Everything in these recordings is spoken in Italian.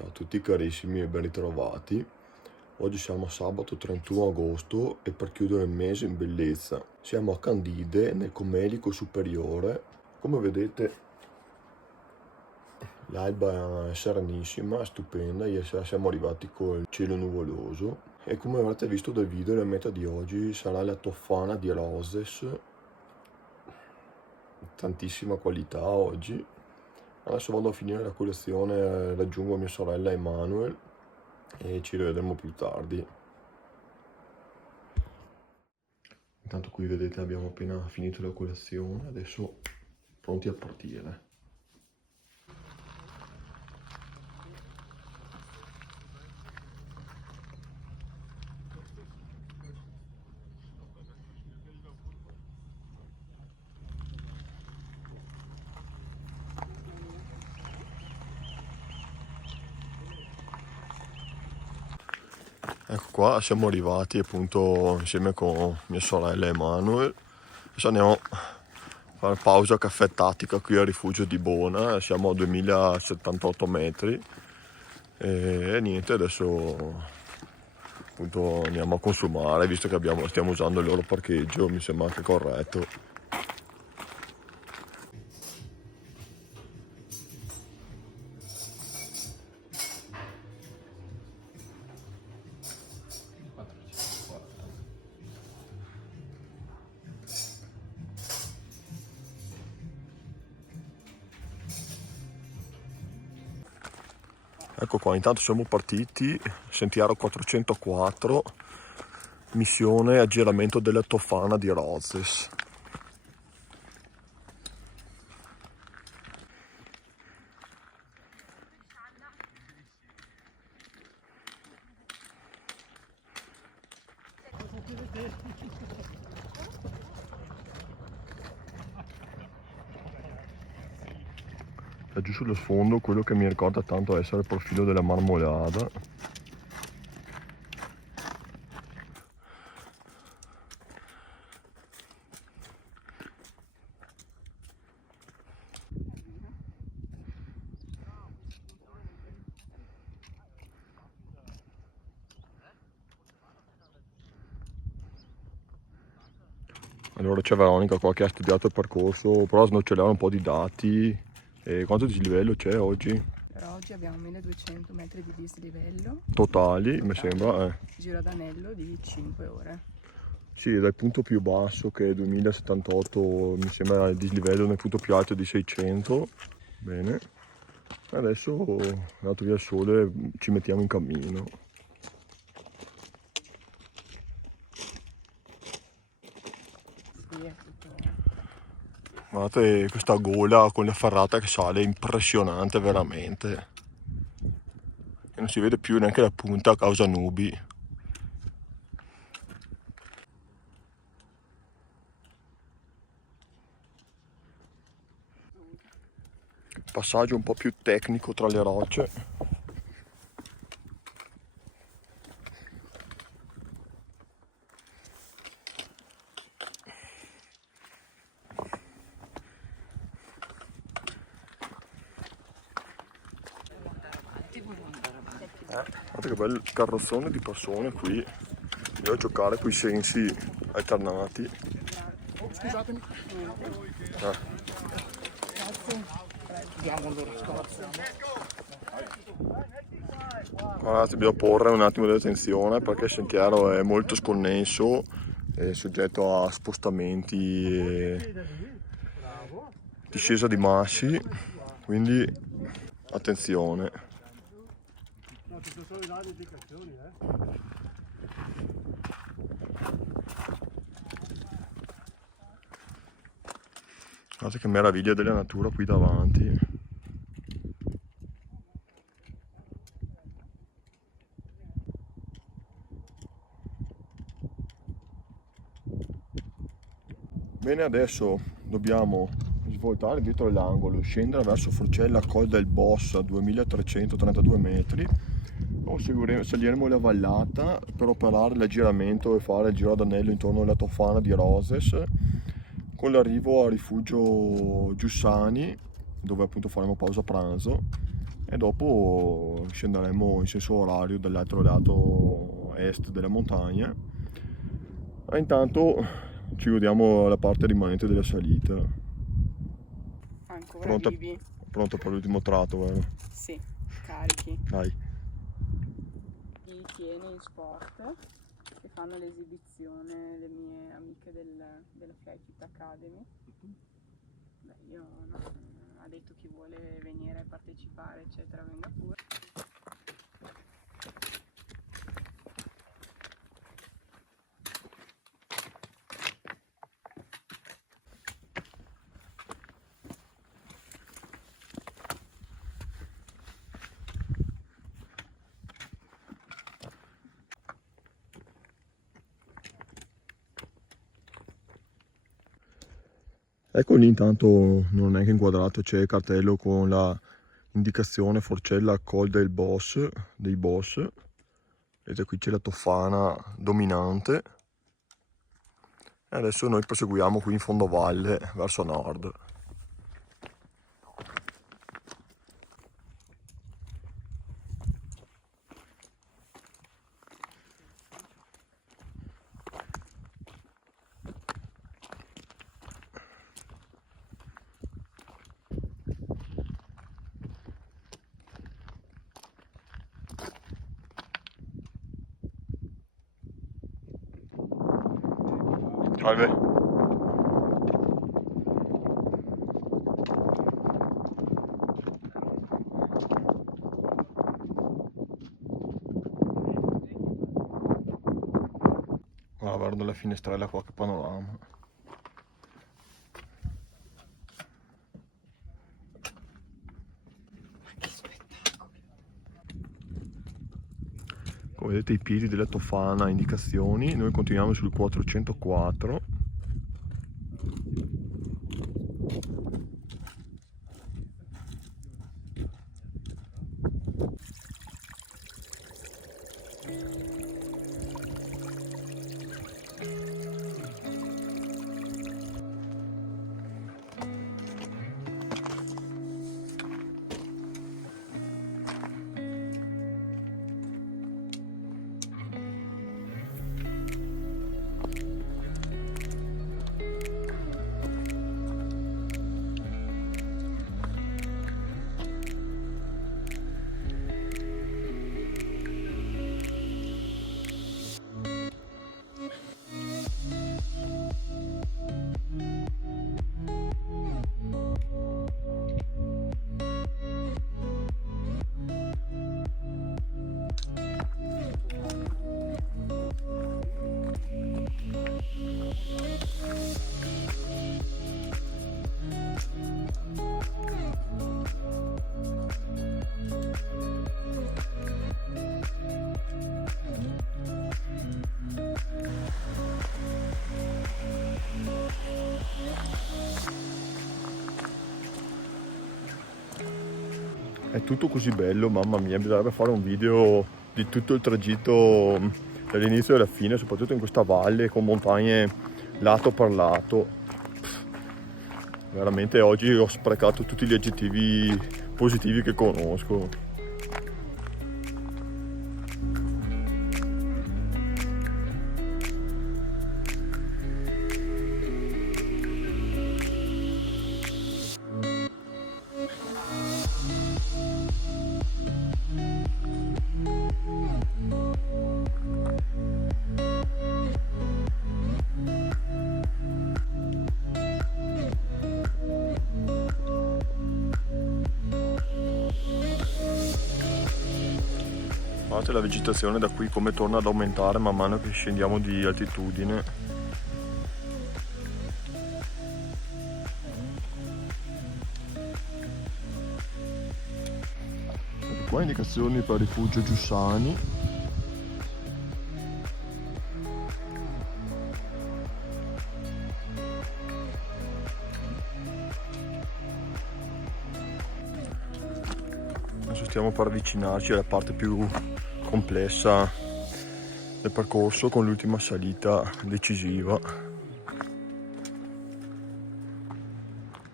Ciao a tutti carissimi e ben ritrovati. Oggi siamo a sabato 31 agosto e per chiudere il mese in bellezza siamo a Candide nel Comelico Superiore. Come vedete l'alba è serenissima, è stupenda, ieri sera siamo arrivati col cielo nuvoloso e come avrete visto dal video la meta di oggi sarà la Tofana di Roses, tantissima qualità oggi. Adesso vado a finire la colazione, raggiungo mia sorella Emanuel e ci rivedremo più tardi. Intanto qui vedete abbiamo appena finito la colazione, adesso pronti a partire. Ecco qua, siamo arrivati appunto insieme con mia sorella Emanuel. Adesso andiamo a fare pausa caffè tattica qui al rifugio di Bona, siamo a 2078 metri e niente, adesso appunto andiamo a consumare, visto che stiamo usando il loro parcheggio, mi sembra anche corretto. Ecco qua, intanto siamo partiti, Sentiero 404, missione aggiramento della Tofana di Roses. E giù sullo sfondo quello che mi ricorda tanto essere il profilo della Marmolada. Allora c'è Veronica qua che ha studiato il percorso, però a snocciolare un po' di dati. E quanto dislivello c'è oggi? Per oggi abbiamo 1200 metri di dislivello Totali, mi sembra. giro ad anello di 5 ore. Sì, dal punto più basso che è 2078 mi sembra il dislivello nel punto più alto di 600. Bene. Adesso, andato via il sole, ci mettiamo in cammino. Sì, è tutto. Guardate questa gola con la ferrata che sale, impressionante veramente. E non si vede più neanche la punta a causa nubi. Passaggio un po' più tecnico tra le rocce. Guardate che bel carrozzone di persone qui. Devo giocare con i sensi alternati. Scusatemi. Diamo loro Guardate, dobbiamo porre un attimo di attenzione perché il sentiero è molto sconnesso, è soggetto a spostamenti e discesa di massi, quindi attenzione. Guardate che meraviglia della natura qui davanti. Bene, adesso dobbiamo svoltare dietro l'angolo, scendere verso Forcella Col del Boss a 2332 metri. Poi saliremo la vallata per operare l'aggiramento e fare il giro ad anello intorno alla Tofana di Roses, con l'arrivo a rifugio Giussani, dove appunto faremo pausa pranzo, e dopo scenderemo in senso orario dall'altro lato est della montagna. Ma intanto ci godiamo la parte rimanente della salita. Ancora vivi? Pronto per l'ultimo tratto, vero? Sì, carichi. Dai. Chi tiene in sport, che fanno l'esibizione, le mie amiche della Flyfit Academy. Beh, io no, ha detto chi vuole venire a partecipare, eccetera, venga pure. Ecco lì intanto non è che inquadrato, c'è il cartello con la indicazione Forcella Col dei Boss. Vedete qui c'è la Tofana dominante. E adesso noi proseguiamo qui in fondovalle verso nord. Salve. Guarda dalla finestrella qua che panorama. Come vedete i piedi della Tofana indicazioni, noi continuiamo sul 404. È tutto così bello, mamma mia, bisognerebbe fare un video di tutto il tragitto dall'inizio alla fine, soprattutto in questa valle con montagne lato per lato. Veramente oggi ho sprecato tutti gli aggettivi positivi che conosco. Guardate la vegetazione da qui come torna ad aumentare man mano che scendiamo di altitudine. E qua indicazioni per rifugio Giussani. Adesso stiamo per avvicinarci alla parte più complessa del percorso con l'ultima salita decisiva.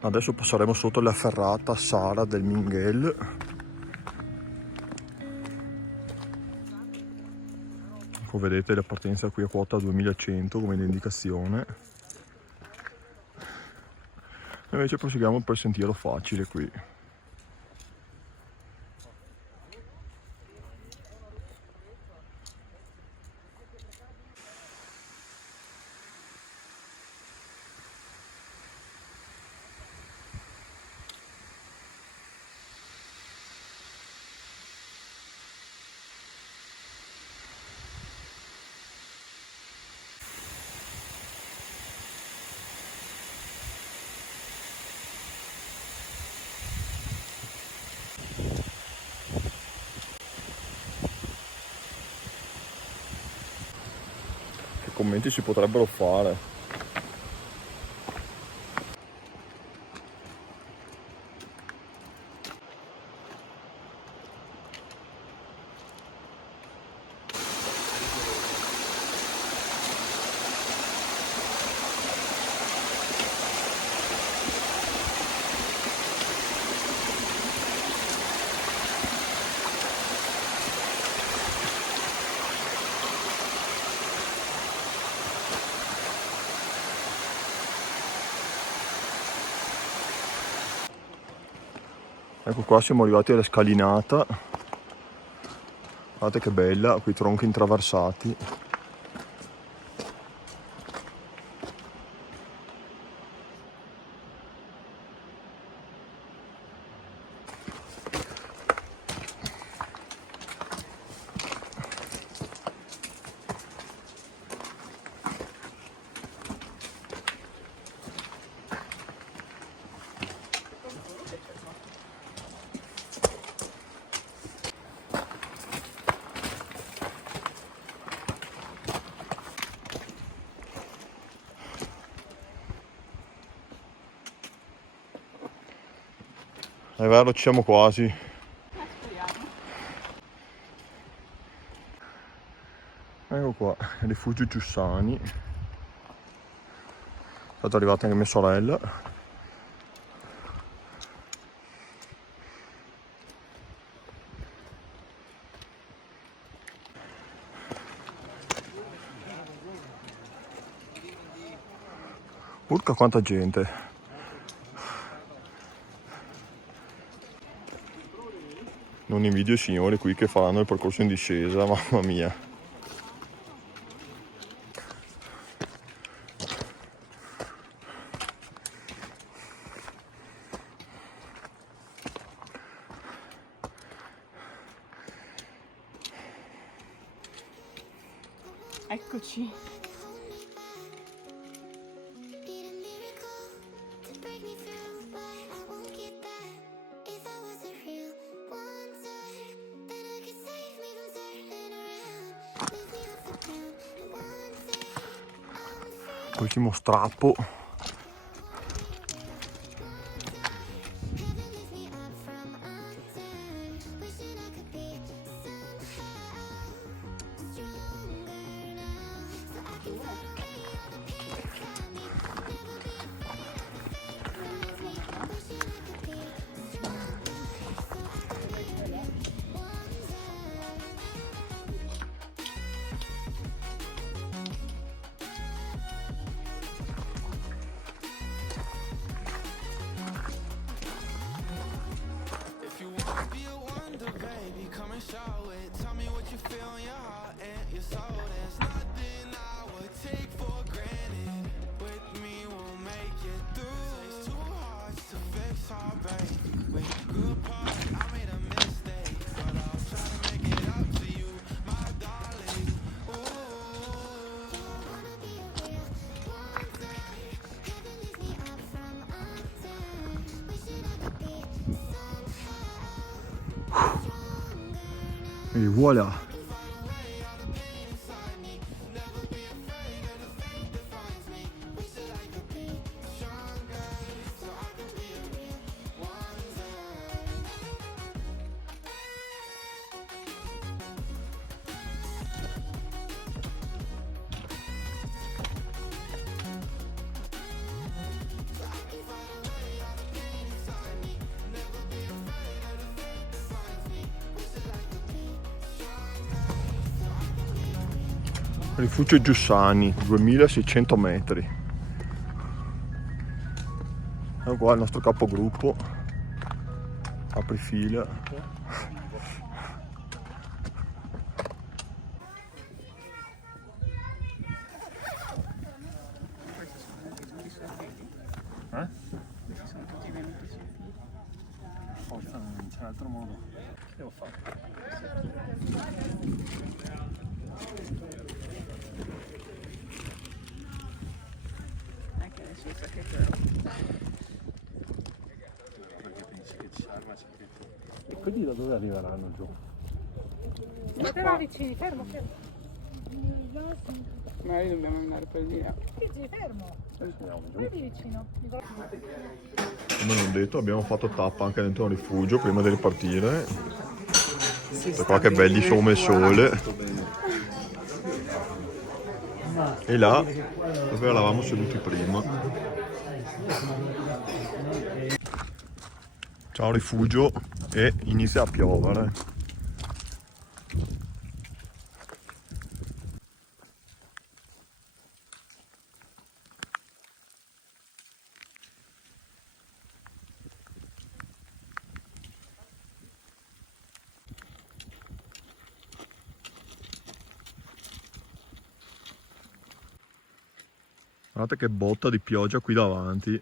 Adesso passeremo sotto la ferrata Sara del Minghel Ecco, vedete la partenza qui a quota 2100 come indicazione. E invece proseguiamo per il sentiero facile qui. Che commenti si potrebbero fare? Ecco qua siamo arrivati alla scalinata, guardate che bella, quei tronchi intraversati. È vero, ci siamo quasi. Speriamo. Ecco qua, rifugio Giussani. È stata arrivata anche mia sorella. Urca quanta gente. Non invidio i signori qui che faranno il percorso in discesa, mamma mia. Eccoci. Ultimo strappo. Et voilà. Rifugio Giussani, 2600 metri. E qua il nostro capogruppo. Apri fila. Questi sono tutti venuti sui fili. Forza, non c'è altro modo. Che devo fare? Che adesso sa che però. Perché pensi che ci sarà una cerchetta? E quelli da dove arriveranno giù? State là vicini, fermo, fermo. Magari dobbiamo andare per di là. Luigi, fermo. Vedi vicino. Come non detto, abbiamo fatto tappa anche dentro un rifugio prima di ripartire. Per qua che belli sono il sole. E là dove eravamo seduti prima. Ciao rifugio e inizia a piovere. Guardate che botta di pioggia qui davanti.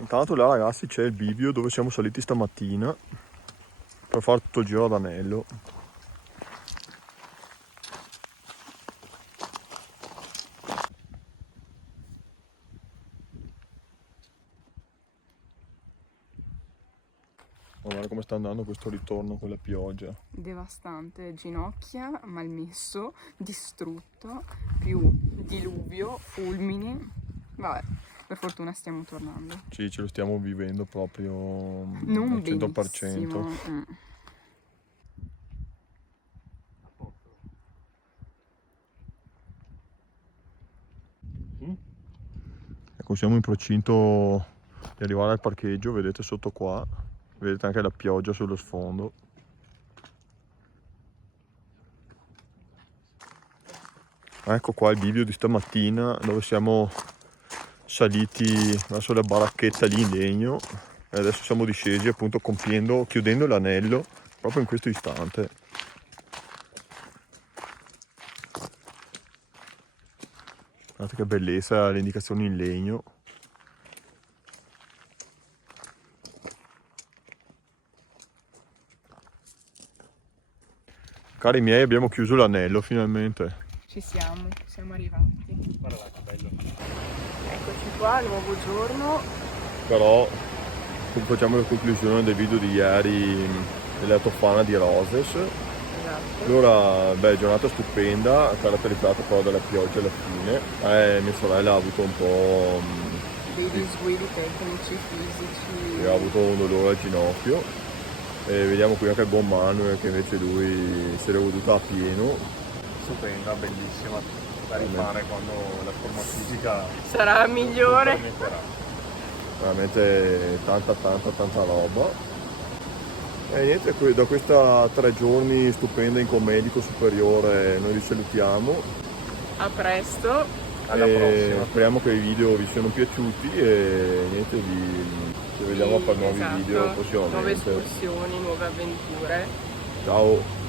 Intanto là ragazzi c'è il bivio dove siamo saliti stamattina per fare tutto il giro ad Anello. Guarda come sta andando questo ritorno con la pioggia. Devastante, ginocchia, malmesso, distrutto, più diluvio, fulmini. Vabbè, per fortuna stiamo tornando. Sì, ce lo stiamo vivendo proprio Non al 100%. benissimo. Ecco, siamo in procinto di arrivare al parcheggio, vedete sotto qua, vedete anche la pioggia sullo sfondo. Ecco qua il bivio di stamattina dove siamo saliti verso la baracchetta lì in legno e adesso siamo discesi appunto chiudendo l'anello proprio in questo istante. Guardate che bellezza, le indicazioni in legno. Cari miei, abbiamo chiuso l'anello finalmente. Ci siamo arrivati. Guarda là, che bello. Eccoci qua, nuovo giorno. Però facciamo la conclusione del video di ieri della Tofana di Roses. Esatto. Allora, beh, giornata stupenda, caratterizzata però dalla pioggia alla fine. Mia sorella ha avuto un po'... Dei disguidi tecnici, fisici. ha avuto un dolore al ginocchio. E vediamo qui anche il buon Manuel che invece lui si è goduta a pieno. Stupenda, bellissima. Da rifare quando la forma fisica Sarà migliore. permetterà. Veramente tanta roba. E niente, da questa 3 giorni stupenda in Comedico Superiore noi vi salutiamo. A presto. Alla E prossima. speriamo che i video vi siano piaciuti e niente, ci vediamo per nuovi Esatto. video Nuove prossimamente. escursioni, nuove avventure. Ciao!